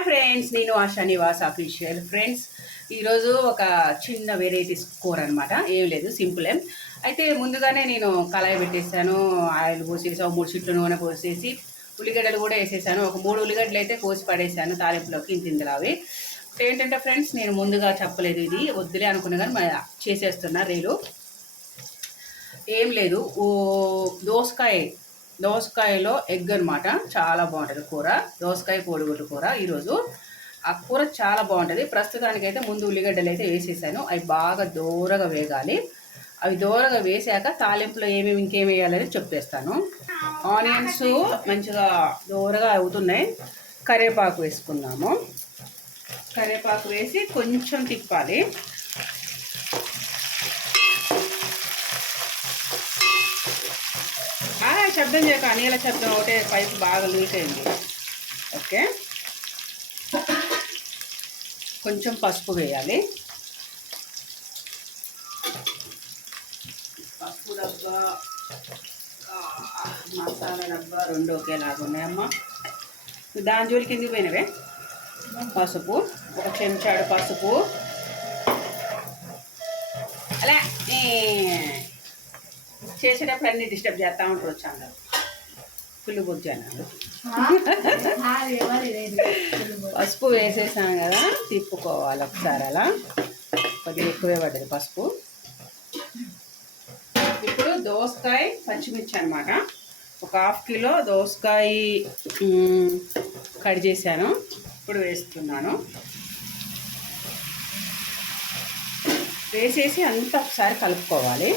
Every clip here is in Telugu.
హాయ్ ఫ్రెండ్స్ నేను ఆశా నివాస్ అఫీషియల్ ఫ్రెండ్స్ ఈరోజు ఒక చిన్న వెరైటీస్ కూర అనమాట ఏం లేదు సింపులే అయితే ముందుగానే నేను కళాయి పెట్టేసాను ఆయిల్ పోసేసి ఒక మూడు చిట్లు నూనె పోసేసి ఉల్లిగడ్డలు కూడా వేసేసాను. ఒక మూడు ఉల్లిగడ్డలు అయితే కోసి పడేసాను తాలింపులోకి ఇంతిందులు అవి ఏంటంటే ఫ్రెండ్స్ నేను ముందుగా చెప్పలేదు ఇది. వద్దులే అనుకున్నా కానీ చేసేస్తున్నా రీలు. ఏం లేదు ఓ దోసకాయ. దోసకాయలో ఎగ్ అనమాట చాలా బాగుంటుంది కూర. దోసకాయ కోడిగుడ్డు కూర ఈరోజు. ఆ కూర చాలా బాగుంటుంది. ప్రస్తుతానికైతే ముందు ఉల్లిగడ్డలు అయితే వేసేసాను. అవి బాగా దూరగా వేగాలి. అవి దూరగా వేసాక తాలింపులో ఏమేమి ఇంకేం వేయాలని చెప్పేస్తాను. ఆనియన్స్ మంచిగా దూరగా అవుతున్నాయి. కరివేపాకు వేసుకున్నాము. కరివేపాకు వేసి కొంచెం తిప్పాలి. శబ్దం చేయక నీళ్ళ శబ్దం ఒకటే పైపు బాగా లీక్ అయింది. ఓకే? కొంచెం పసుపు వేయాలి. పసుపు డబ్బా మసాలా డబ్బా రెండు ఒకేలాగా ఉన్నాయమ్మా. దాని జోలి ఎందుకు పోయినవే? పసుపు. ఒక చెంచాడు పసుపు. అలా చేసేటప్పుడు అన్ని డిస్టర్బ్ చేస్తూ ఉంటారు వచ్చాను పుల్లు బుజ్జాను పసుపు వేసేసాను కదా తిప్పుకోవాలి ఒకసారి అలా. కొద్దిగా ఎక్కువే పడ్డది పసుపు. ఇప్పుడు దోసకాయ పచ్చిమిర్చి అనమాట ఒక హాఫ్ కిలో దోసకాయ కట్ చేశాను. ఇప్పుడు వేస్తున్నాను. వేసేసి అంతా ఒకసారి కలుపుకోవాలి.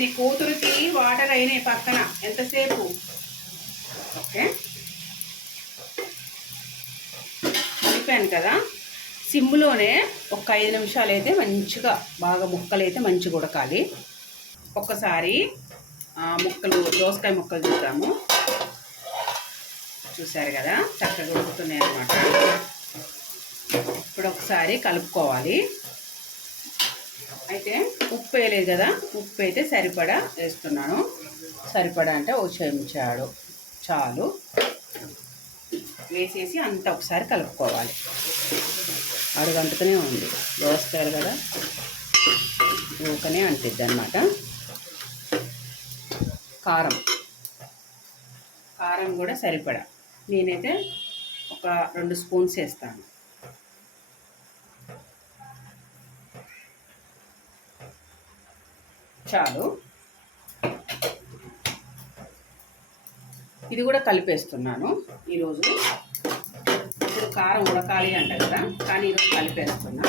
నీ కూతురికి వాటర్ అయినాయి పక్కన. ఎంతసేపు? ఓకే. కలిపాను కదా. సిమ్లోనే ఒక ఐదు నిమిషాలు అయితే మంచిగా బాగా ముక్కలు అయితే మంచిగా ఉడకాలి. ఒక్కసారి ముక్కలు దోసకాయ ముక్కలు చూద్దాము. చూసారు కదా చక్కగా ఉడుకుతున్నాయి అన్నమాట ఇప్పుడు ఒకసారి కలుపుకోవాలి. అయితే ఉప్పు వేయలేదు కదా ఉప్పు అయితే సరిపడా వేస్తున్నాను. సరిపడా అంటే ఓ చెంచాడు చాలు. వేసేసి అంతా ఒకసారి కలుపుకోవాలి. అడుగంటుతూనే ఉంది. దోసకాయలు కదా. ఊకనే అంటిద్ది అనమాట కారం. కారం కూడా సరిపడా. నేనైతే ఒక రెండు స్పూన్స్ వేస్తాను. చాలు. ఇది కూడా కలిపేస్తున్నాను ఈరోజు. ఇప్పుడు కారం ఉడకాలి అంట కదా కానీ ఈరోజు కలిపేస్తున్నా.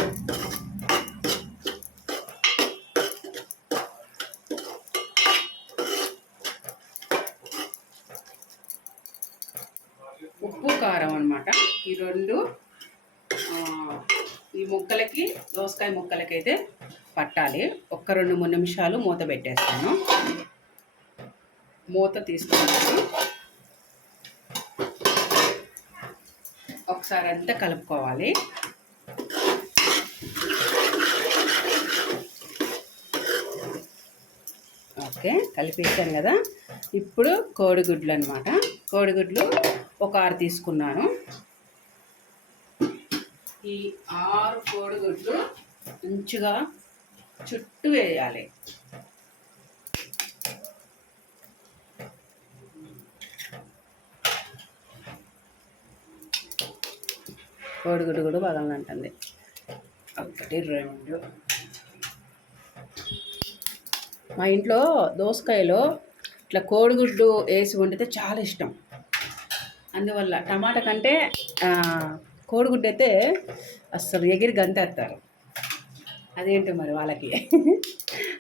ఉప్పు కారం అనమాట ఈ రెండు ఈ ముక్కలకి దోసకాయ ముక్కలకైతే పట్టాలి. ఒక్క రెండు మూడు నిమిషాలు మూత పెట్టేస్తాను. మూత తీసుకున్నాను. ఒకసారి అంతా కలుపుకోవాలి. ఓకే కలిపేసాను కదా. ఇప్పుడు కోడిగుడ్లు అనమాట కోడిగుడ్లు ఒక ఆరు తీసుకున్నాను. ఈ ఆరు కోడిగుడ్లు మంచిగా చుట్టూ వేయాలి. కోడిగుడ్డు కూడా పగలనంటుంది. ఒకటి రెండు. మా ఇంట్లో దోసకాయలో ఇట్లా కోడిగుడ్డు వేసి వండితే చాలా ఇష్టం. అందువల్ల టమాటా కంటే కోడిగుడ్డు అయితే అస్సలు ఎగిరి గంతేస్తారు. అదేంటో మరి వాళ్ళకి?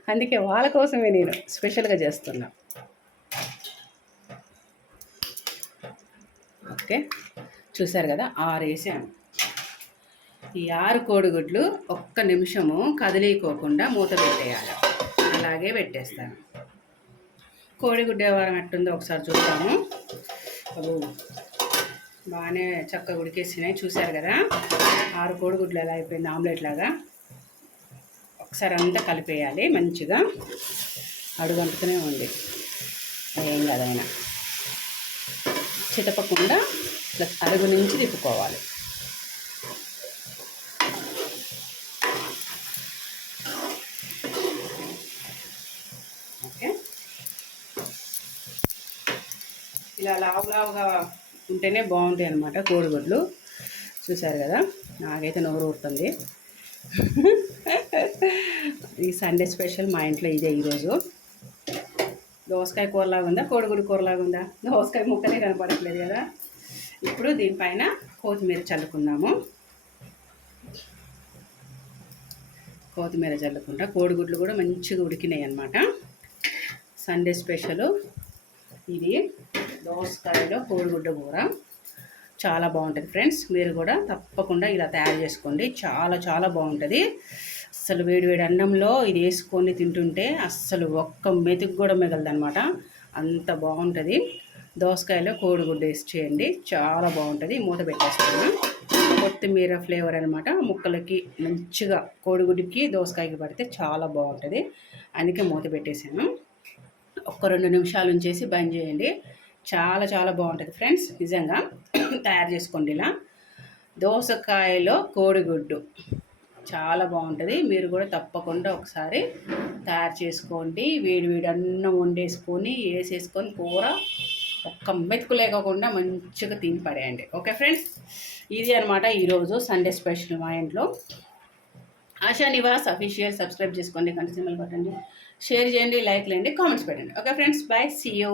అందుకే వాళ్ళ కోసమే నేను స్పెషల్గా చేస్తున్నా. ఓకే? చూసారు కదా? ఆరు వేసాను ఈ ఆరు కోడిగుడ్లు ఒక్క నిమిషము కదిలీకోకుండా మూత పెట్టేయాలి. అలాగే పెట్టేస్తాను. కోడిగుడ్డ వ్యవహారం ఎట్టుందో ఒకసారి చూస్తాము అబ్బో! బాగానే చక్కగా ఉడికేసినాయి. చూశారు కదా? ఆరు కోడిగుడ్లు ఎలా అయిపోయింది? ఆమ్లెట్ లాగా. ఒకసారి అంతా కలిపేయాలి మంచిగా. అడుగంటుతూనే ఉంది. ఏం కాదైనా చితపకుండా ఇట్లా అడుగు నుంచి తిప్పుకోవాలి. ఓకే. ఇలా లావు లావుగా ఉంటేనే బాగుంటాయి అన్నమాట కోడిగుడ్లు. చూసారు కదా? నాకైతే నోరు ఊరుతుంది. ఈ సండే స్పెషల్ మా ఇంట్లో ఇదే ఈరోజు. దోసకాయ కూరలాగా ఉందా? కోడిగుడ్డు కూరలాగా ఉందా? దోసకాయ ముక్కలే కనపడట్లేదు కదా. ఇప్పుడు దీనిపైన కొత్తిమీర చల్లుకుందాము. కొత్తిమీర చల్లుకుంటా. కోడిగుడ్లు కూడా మంచిగా ఉడికినాయి అన్నమాట. సండే స్పెషల్ ఇది. దోసకాయలో కోడిగుడ్డ కూర. చాలా బాగుంటుంది ఫ్రెండ్స్. మీరు కూడా తప్పకుండా ఇలా తయారు చేసుకోండి. చాలా చాలా బాగుంటుంది. అస్సలు వేడి వేడి అన్నంలో ఇది వేసుకొని తింటుంటే అస్సలు ఒక్క మెతుకు కూడా మిగలదు అనమాట అంత బాగుంటుంది. దోసకాయలో కోడిగుడ్డ వేసి చేయండి. చాలా బాగుంటుంది. మూత పెట్టేస్తాను. కొత్తిమీర ఫ్లేవర్ అనమాట ముక్కలకి మంచిగా కోడిగుడ్డుకి దోసకాయకి పడితే చాలా బాగుంటుంది. అందుకే మూత పెట్టేశాను. ఒక్క రెండు నిమిషాలు ఉంచేసి బంద్ చేయండి. చాలా చాలా బాగుంటుంది ఫ్రెండ్స్. నిజంగా తయారు చేసుకోండి ఇలా. దోసకాయలో కోడిగుడ్డు. చాలా బాగుంటుంది. మీరు కూడా తప్పకుండా ఒకసారి తయారు చేసుకోండి. వేడి వేడి అన్నం వండేసుకొని వేసేసుకొని కూర ఒక్క మెతుకు లేకుండా మంచిగా తిని పడేయండి. Okay friends? ఇది అనమాట ఈరోజు సండే స్పెషల్ మా ఇంట్లో. ఆశా నివాస్ అఫీషియల్ సబ్స్క్రైబ్ చేసుకోండి కంటి సింబల్ కొట్టండి షేర్ చేయండి లైక్ చేయండి కామెంట్స్ పెట్టండి. Okay friends? Bye see you.